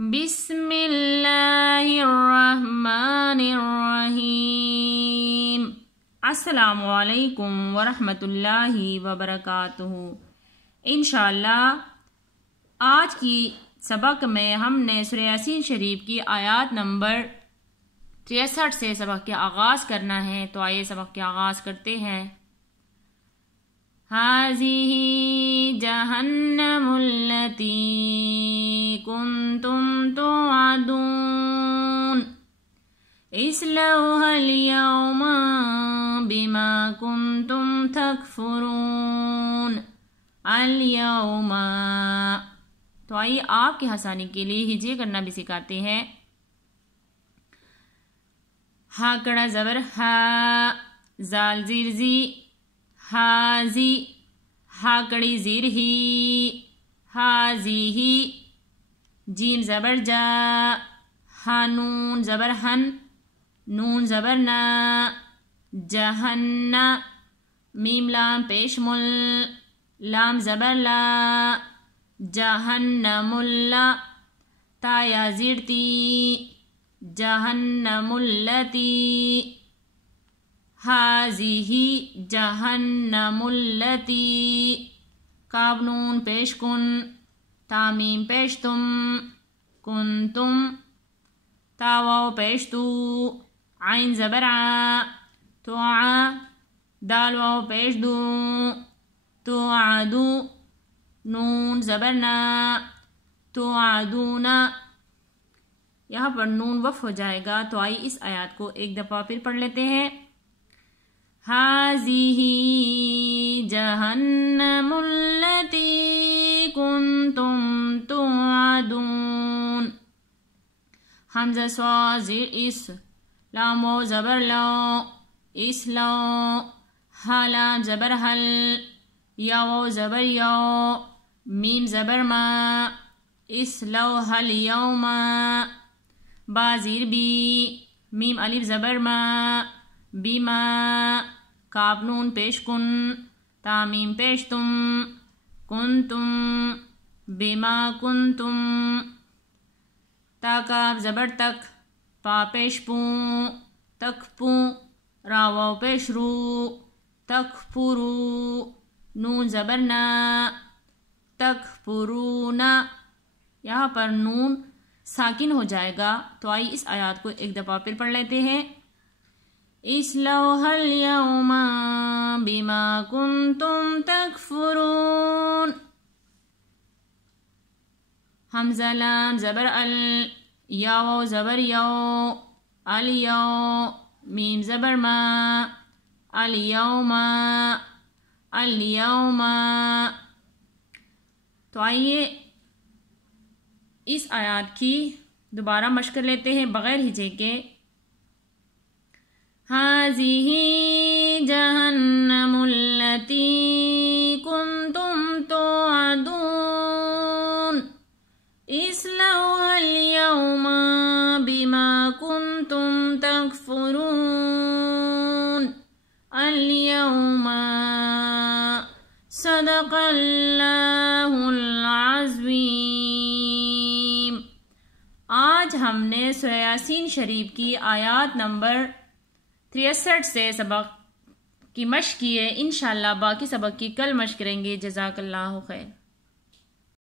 بسم اللہ الرحمن الرحیم۔ السلام علیکم ورحمۃ اللہ وبرکاتہ۔ انشاءاللہ آج کی سبق میں ہم نے سورہ یاسین شریف کی آیات نمبر 63 سے سبق کے آغاز کرنا ہے، تو آئیے سبق کے آغاز کرتے ہیں۔ هذه جہنم التي كنتم توعدون اصلوها اليوم بما كنتم تكفرون اليوم۔ تو آئیے آپ کے ہنسانے کے لیے ہجے کرنا بھی سکھاتے ہیں۔ ہا کڑا زبر ہا، زال زیر زی، حازی، ہا کڑی زیر ہی، حازی ہی، جیم زبر جا، ہا نون زبر ہن، نون زبر نا، جہنّا، میم لام پیش مل، لام زبر لا، جہنم اللہ، تا یا زیر تی، جہنم اللتی، هذه جہنم التی، کاف نون پیش کن، تامیم پیش تم، کنتم، تا واو پیش تو، عین زبر آ، تو آ، دال واو پیش دو، تو عدو، نون زبر نا، تو عدونا۔ یہاں پر نون وقف ہو جائے گا، تو آئیے اس آیات کو ایک دفعہ پھر پڑھ لیتے ہیں۔ هذه جہنم التي كنتم توعدون، حمزہ سوا زیر اس، لام و زبر لو، اس لو، ہا لام زبر حل، یا و زبر یو، میم زبر ما، اس لو حل یوم، با زیر بی، میم الف زبر ما، بیما، کاف نون پیش کن، تامیم پیش تم، کنتم، بیما کنتم، تا کاف زبر تک، پا پیش پوں، تک پوں، را واو پیش رو، تک پورو، نون زبر نا، تک پورونا۔ یہاں پر نون ساکن ہو جائے گا، تو آئیے اس آیات کو ایک دفعہ پھر پڑھ لیتے ہیں۔ اصلوها اليوم بما كنتم تكفرون، حمزہ لام زبر ال، یا و زبر یو، الیو، میم زبر ما، الیوم، الیوم۔ تو آئیے اس آیات کی دوبارہ مشق کر لیتے ہیں بغیر ہجے کے۔ هذه جہنم التي كنتم توعدون اصلوها اليوم بما كنتم تكفرون اليوم۔ صدق اللہ العظیم۔ آج ہم نے سورہ یاسین شریف کی آیات نمبر 63 سے سبق کی مشق کی ہے۔ انشاءاللہ باقی سبق کی کل مشق کریں گے۔ جزاک اللہ خیر۔